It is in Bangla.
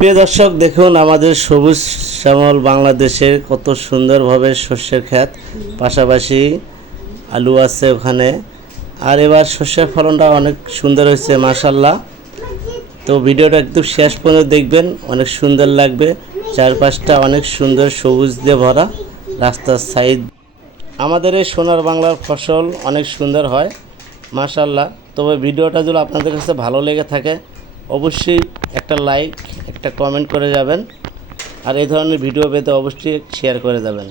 প্রিয় দর্শক, দেখুন আমাদের সবুজ শ্যামল বাংলাদেশের কত সুন্দরভাবে শস্যের ক্ষেত, পাশাপাশি আলু আছে ওখানে। আর এবার শস্যের ফলনটা অনেক সুন্দর হয়েছে মাশাল্লাহ তো ভিডিওটা একদম শেষ পর্যন্ত দেখবেন, অনেক সুন্দর লাগবে। চারপাশটা অনেক সুন্দর সবুজ দিয়ে ভরা, রাস্তার সাইড। আমাদের এই সোনার বাংলার ফসল অনেক সুন্দর হয় মাশাল্লাহ তবে ভিডিওটা যদি আপনাদের কাছে ভালো লেগে থাকে, অবশ্যই একটা লাইক একটা কমেন্ট করে যাবেন। আর এই ধরনের ভিডিও পেতে অবশ্যই শেয়ার করে যাবেন।